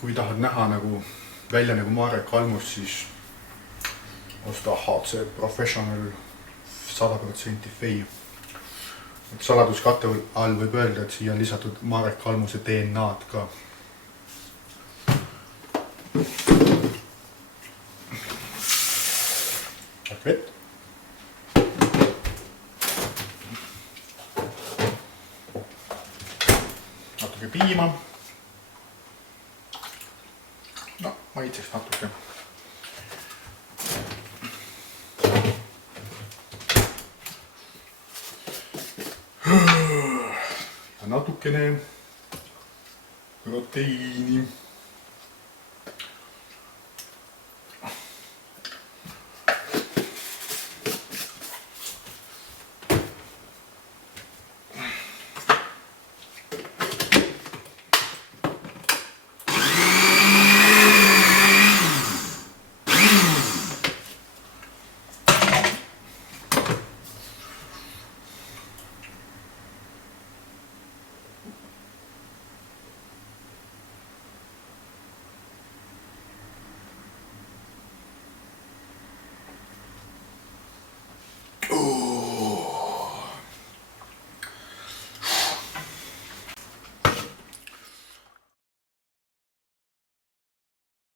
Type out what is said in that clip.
kui tahad näha nagu välja nagu Marek Almus, siis osta HC Professional 100% fei. Saladuskatte all võib öelda, et siia on lisatud Marek Almuse DNA-d ka. Vett. Natuke piima. No, maitseks natuke. Ja natukene proteiini.